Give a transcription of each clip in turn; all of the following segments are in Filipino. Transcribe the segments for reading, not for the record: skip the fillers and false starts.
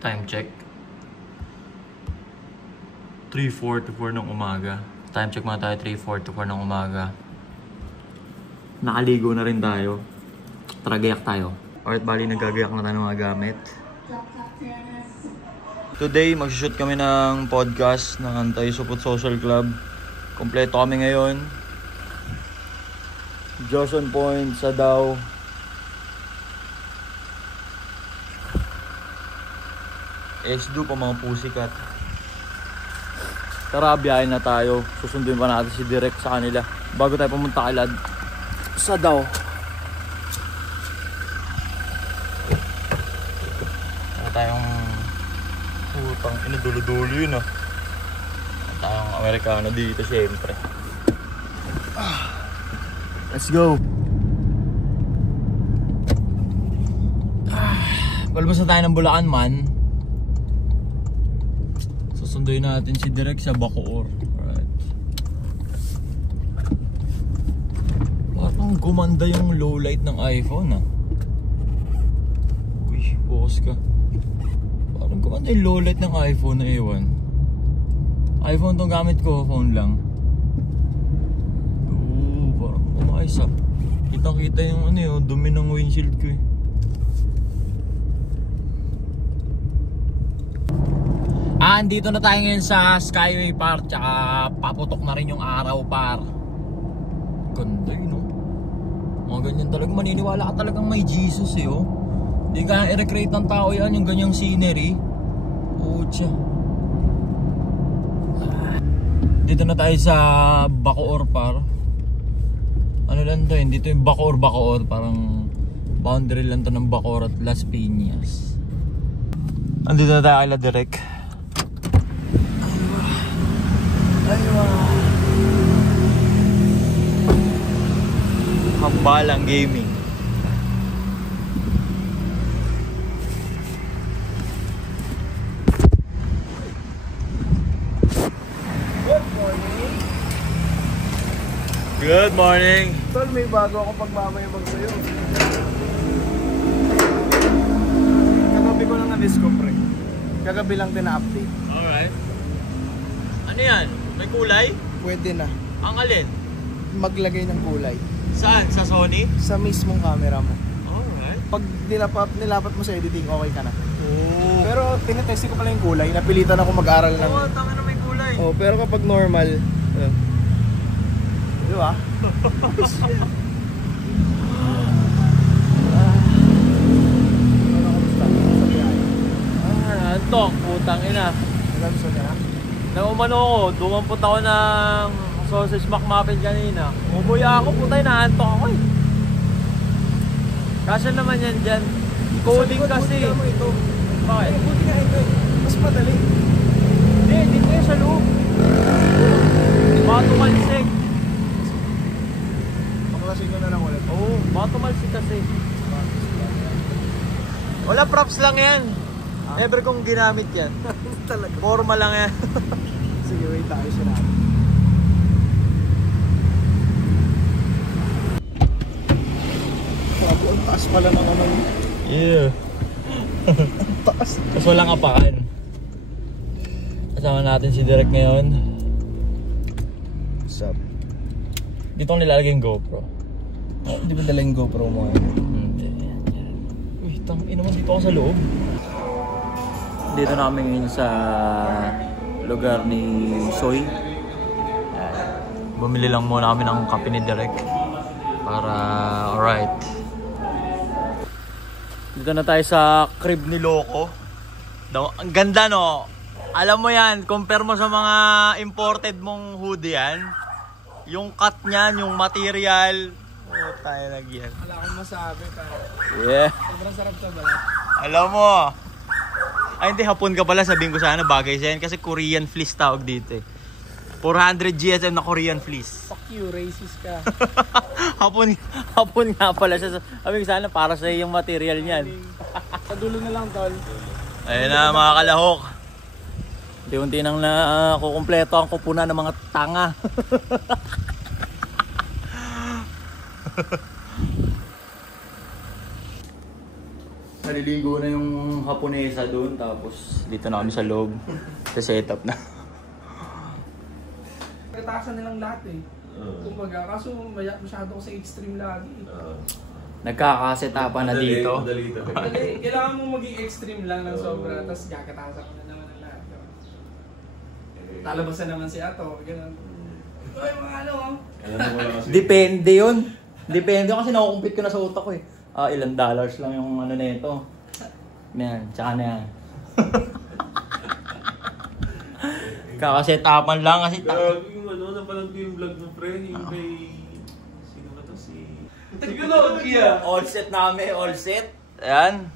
Time check. 3:44 ng umaga. Time check muna tayo, 3:44 ng umaga. Nakaligo na rin tayo. Tara, gayak tayo. Alright, bali nagagayak na tayo ng mga gamit. Today, mag-shoot kami ng podcast ng Anti-Supot Social Club. Kompleto kami ngayon. Johnson Point, Sadaw. Esdu pa mga pusikat. Tara, biyahin na tayo. Susunduin pa natin si Direk sa kanila bago tayo pumunta kay Lad Sadaw. Wala tayong putang inadulo-dulo yun ah. Wala tayong Amerikano dito syempre. Let's go. Palabas na tayo ng Bulacan man. Susunduin natin si Direk sa Bacoor. Alright. Parang gumanda yung low light ng iPhone ah. Uy, focus ka. Parang gumanda yung low light ng iPhone na ewan. iPhone tong gamit ko, phone lang. Oo, parang umayos ah. Kitang-kita yung ano yung dumi ng windshield ko eh. Andito na tayo ngayon sa Skyway Park. Tsaka paputok na rin yung araw par. Ganda yun oh. Mga ganyan talaga. Maniniwala ka talagang may Jesus eh oh. Hindi ka i-recreate ng tao yan. Yung ganyang scenery. Pucha. Dito na tayo sa Bacoor par. Ano lang to yun? Dito yung Bacoor. Parang boundary lang to ng Bacoor at Las Piñas. Andito na tayo kay Direk. Hambalang gaming. Good morning. Tol, may bago ako pagmamayabag sa'yo. Kagabi ko lang na-discover. Kagabi lang din na-update. Alright. Ano yan? May kulay? Pwede na. Ang alin? Maglagay ng kulay. Saan? Sa Sony? Sa mismong camera mo. Alright. Pag nilapat mo sa editing, okay ka na. Oh. Pero tinetest ko pala yung kulay. Napilitan ako mag-aral ng... Oo, tanga na may kulay. Oh, pero kapag normal... Di ba? Antok, putang ina. Gusto niya na? Naumano ako, dumampot ako ng sausage McMuffin kanina. Umuya ako, putay, naantok ako eh. Kasya naman yan dyan. Coding kasi. Ito. Bakit? Buti nga ito. Mas madali. Hindi, dito yung sa loob. Batumalsik. Paklasin ko na lang ulit. Oo, batumalsik kasi. Wala, props lang yan. Never kong ginamit yan. Talaga. Forma lang yan. Sige, wait tayo siya natin. Grabe, ang taas pala ng ano. Yeah. Ang taas. Tapos walang apakan. Kasama natin si Direk ngayon. What's up? Dito ko nilalagay yung GoPro. Hindi ba dala yung GoPro mo? Hindi. Uy, ina mo, dito ako sa loob. Dito na kami ngayon sa lugar ni Soy. Bumili lang muna kami ng kape ni Direk. Para, alright. Dito na tayo sa crib ni Loco. Ang ganda no? Alam mo yan, compare mo sa mga imported mong hoodie yan. Yung cut niyan, yung material. Oh, tayo nagyan. Wala akong masabi pa. Yeah. Sobrang sarap sa balat. Alam mo. Ay hindi, hapon ka pala, sabihin ko sana bagay sa yan kasi Korean fleece tawag dito eh. 400 GSM na Korean fleece. Fuck you, racist ka. hapon nga pala siya. Sabihin ko sana para sa yung material niyan. Sa dulo na lang, tol. Ayun na mga kalahok. Unti-unti nang nakukumpleto ang kupunan ng mga tanga. Naliligo na yung Haponesa doon, tapos dito na kami sa loob. Sa setup na. Katakasan nilang lahat eh. Kumbaga, kaso masyado ko sa extreme lagi. Nagkakasetapan na dito. Kailangan mo maging extreme lang ng sobra, tapos kakatasan ko na naman ang lahat. Talabasan naman si Ato, gano'n. Uy, mga ano Depende yun. Depende kasi nakukumpit ko na sa utak ko eh. Ilang dollars lang yung ano na ito. Yan, tsaka na yan. Kakasetapan lang kasi Grabe yung ano, napanood ko yung vlog mo pre, yung kay... Sino ba to si... Siguro, Kia! all set namin, all set. Ayan.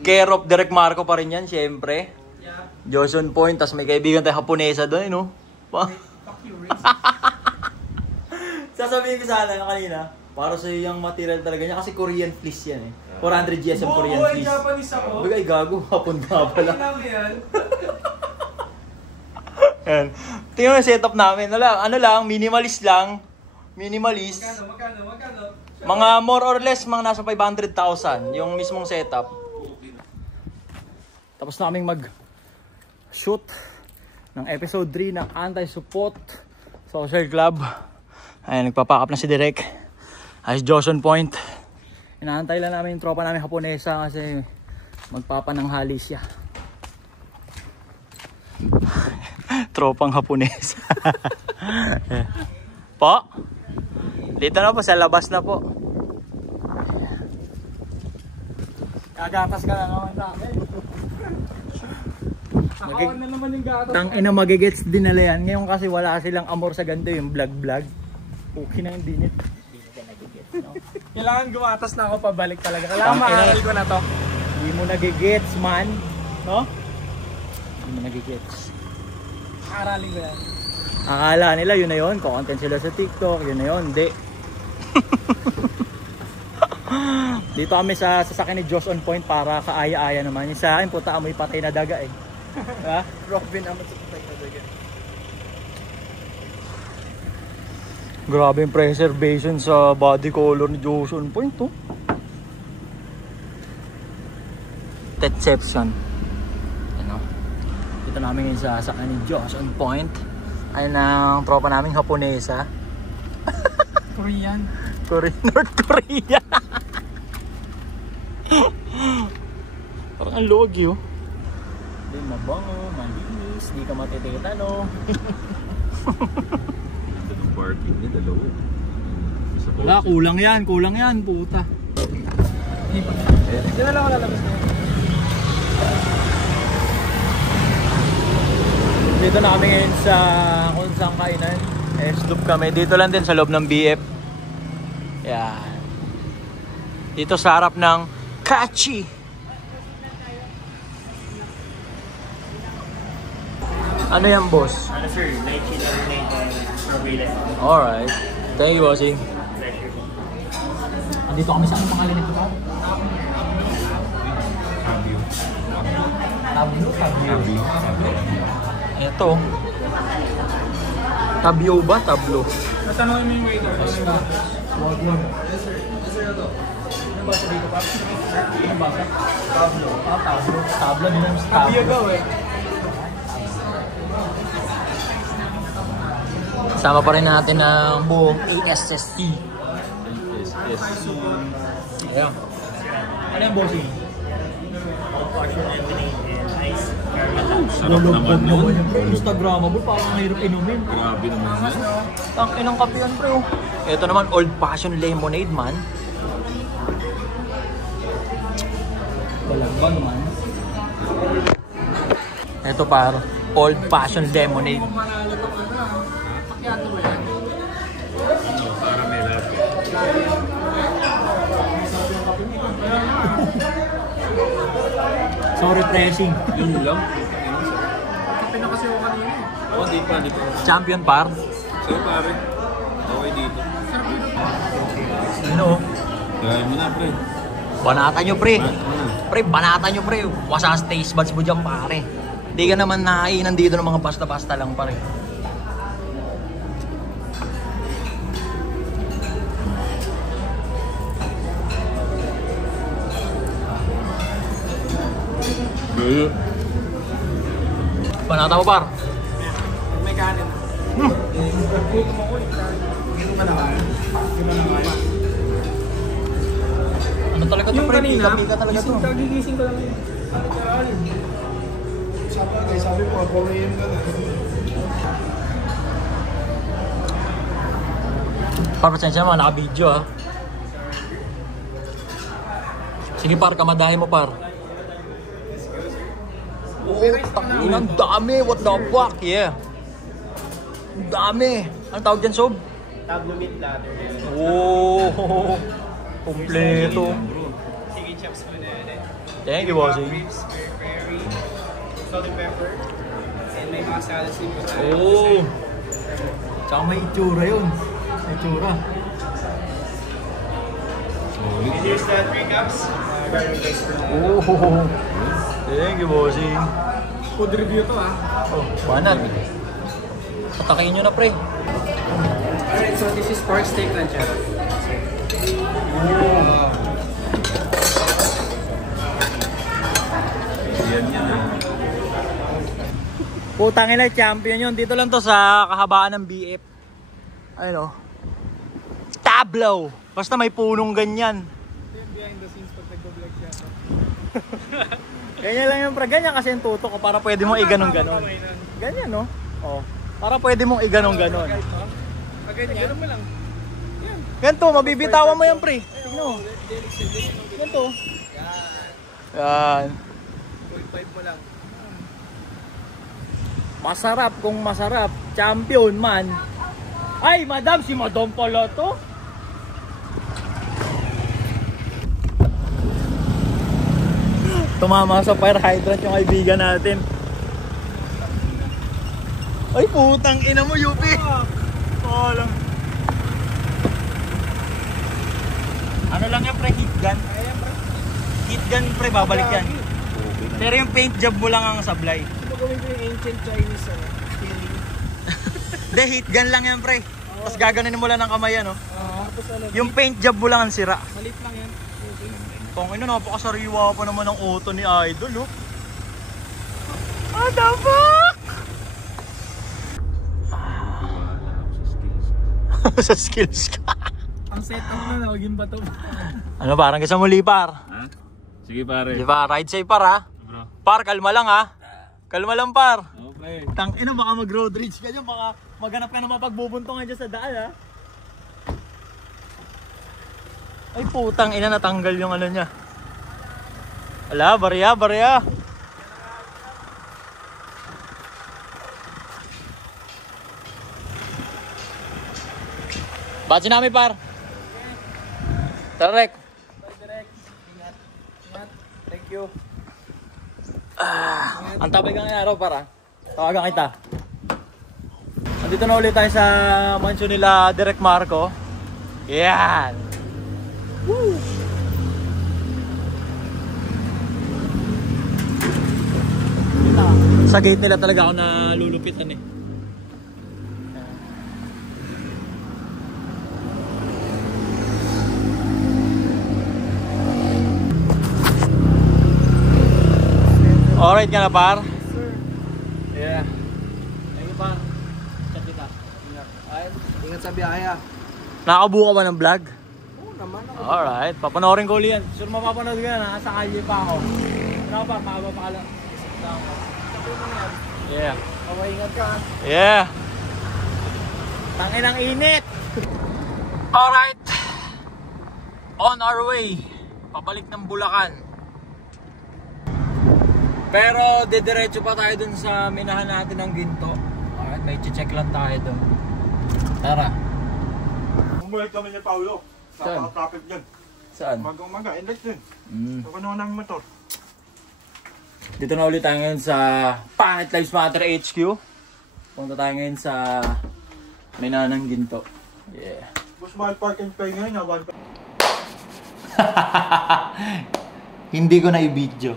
Care of Direk Marco pa rin yan, syempre. Yeah. Johnson Point, tas may kaibigan tayo Haponesa doon, no? Fuck you, Riz. Sasabihin ko sana kanina, para sa yung material talaga niya kasi Korean fleece yan eh. 400 GSM Korean Buhay fleece. Japanese ako. Bagay gago, hapon nga pala. Namin yan. Yan. Tingnan mo yung setup namin. Ano lang, minimalist lang. Minimalist. Magkano? Mga more or less, mga nasa 500,000 yung mismong setup. Tapos na kaming mag-shoot ng episode 3 ng Anti-Support Social Club. Ayan, nagpapack up na si Direk. Ayos Johnson Point. Inaantay lang namin yung tropa namin Haponesa kasi magpapananghali siya. Tropang Haponesa. Po? Dito na po, sa labas na po. Kagatas ka na naman namin. Nakawan na naman yung gatas. Tang ina magigets din nila yan. Ngayon kasi wala silang amor sa ganito yung vlog. Okay na yung dinit. Hindi na nagigets, no? Kailangan gumatas na ako pabalik talaga. Kailangan maaral ko na to. Hindi mo nagigets man. No? Hindi mo nagigets. Aralin ko yan. Akala nila yun na yun. Content sila sa TikTok. Yun na yun. Hindi. Dito kami sa sasakyan ni Josh on Point para kaaya-aya naman. Yung sa akin, puta amoy patay na daga eh. Ha? Robin naman sa patay na dagan. Grabe yung preservation sa body color ni Josh on Point oh. Deception. Ano? Dito namin yung sasakyan ni Josh on Point. Ayun ang tropa naming Haponesa. Korean. North Korea. Parang ang logi oh. Hindi mabango, malinis, hindi ka matitita no. Ito ng parking niya, dalawa. Wala, kulang yan, puta. Hindi na lang ako lalabas na yun. Dito na kami ngayon sa kung saan kainan. S-loop kami. Dito lang din sa loob ng BF. Yan. Dito sa harap ng Kachi. Ano yan, boss? Ano sir, night shift surveillance. Alright. Thank you, bossing. Pleasure. Andito kami sa anong pangalan nito ba? Tablo. Ito. Tabyo ba? Tablo. Natanongin mo yung waiter. Wag mo. Yes sir, ito. Ano ba sa dito pa? Ano ba? Tablo. Tablo. Tablo din ang Tabiya tablo. daw eh. Sama pa rin natin ang buong ASST. Ayan. Ano yung bossing? Passion lemonade and ice Sarap naman yun. Instagramable, parang ang hirap inumin. Grabe naman yun. Ang inang kape yan, bro. Ito naman, old fashioned lemonade, man. Walang ba naman? Ito par, old fashioned lemonade. Kung manalo to ano ah. Pakiato ba yan? Ano, caramel latte. So refreshing. Yun lang. Kape na kasi ako kanina eh. Oh, di pa. Champion par. Sa'yo pare. Okay dito. Ano? Gaya mo na pre. Banatan nyo, pre. Ano na? Pre, banatan nyo, pre. Wasas taste buds mo dyan, pare. Hindi ka naman nakainan dito ng mga basta-basta lang, pare. Panata mo par. May kanin. Ano talaga to Yung pre? kanina, Pika talaga to. gigising ko lang yun. Sabi ko, pag-umiin ka na. Par, pasensya naman, naka-video ha. Sige par, kamadahin mo par. Oh, takin, ang dami. What the fuck? Yeah. Ang dami. Ang tawag dyan, Sob? Tablo meat platter. Oh, kompleto. Sige, chops mo na yan. Thank you, bossing. Ribs, curry, salt and pepper. And may mga salad din po tayo. Oh. Tsaka may itsura yun. May itsura. And here's the 3 cups. Garlic rice for that. Oh. Thank you, bossing. Food review to ah. Oh, banat. Patakin nyo na, pre. Alright, so this is pork steak ranchero. Putang ina, champion yun. Dito lang to sa kahabaan ng BF. Ayun o. Tableau. Basta may punong ganyan. Behind the scenes pag nag-vlog siya. Ganyan lang yung pre. Ganyan kasi yung tuto ko para pwede mong iganong-ganon. Ganyan no? Oh. Para pwede mong iganong-ganon. Pag ganyan mo lang. Ganito, mabibitawan mo yan pre. Tingnan mo. Ganito. Yan. 0.5 mo lang. Masarap kung masarap. Champion man. Ay, madam, si madam pala to. Tumama sa fire hydrant yung kaibigan natin. Ay, putang ina mo, Yupi. Oh, lang. Ano lang yan, pre? Heat gun? Heat gun, pre, babalik yan. Pero yung paint job mo lang ang sablay. Ito gawin ko yung ancient Chinese feeling. Hindi, heat gun lang yan, pre. Tapos gaganin mo lang ng kamay yan, no? Tapos ano, Yung paint job mo lang ang sira. malit lang yan. Okay. Tong ino, napakasariwa pa naman ng auto ni Idol, oh. What the fuck? Sa skills ka. Ang setup na, naging bato. Ano, parang kasi muli, par. Ha? Sige pare. Di ba? Ride safe, par, ha? Bro. Par, kalma lang, ha? Kalma lang, par. Okay. Tang ina, baka mag-road rage ka dyan. Baka maghanap ka ng mapagbubuntongan dyan sa daan, ha? Ay, putang ina, natanggal yung ano niya. Ala, barya, barya. Batch namin, par. Tara, Rek. Thank you. Ang tabay kang araw, para. Tawagan kita. Andito na ulit tayo sa mansion nila Direk Marco. Yan. Woo! Sa gate nila talaga ako nalulupitan eh. Alright ka na, par? Yeah. Thank you, par. Chat kita. Ingat sa biyahe ah. Nakabuo ka ba ng vlog? Oo naman ako. Alright, papanoorin ko ulit yan. Sure mapapanood ko yan ha, sa kalye pa ako. Ano pa, mahaba pa ka lang. Yeah. Ingat ka. Yeah. Tangin ang init. Alright. On our way. Pabalik ng Bulacan. Pero didiretso pa tayo dun sa minahan natin ng ginto. Alright, may check lang tayo dun. Tara. Bumalik kami ni Paulo. Saan? Napaka-traffic dyan. Saan? Umaga, index din. Ako naman namin motor. Dito na ulit tayo ngayon sa Pangit Lives Matter HQ. Punta tayo ngayon sa minahan ng ginto. Yeah. Boss, mahal park and pay ngayon. Hindi ko na i-video.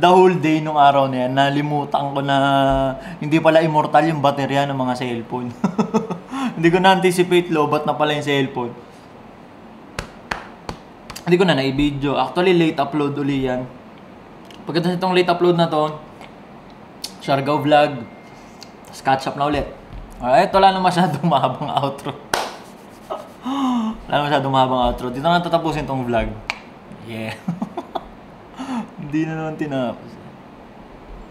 The whole day nung araw na yan, nalimutan ko na hindi pala immortal yung baterya ng mga cellphone. Hindi ko na-anticipate lobat na pala yung cellphone. Hindi ko na i-video. Actually, late upload uli yan. Pagkatapos itong late upload na to, Siargao vlog, tapos catch up na ulit. Alright, wala na masyadong mahabang outro. Wala na masyadong mahabang outro. Dito na tatapusin tong vlog. Yeah. Hindi na naman tinapos.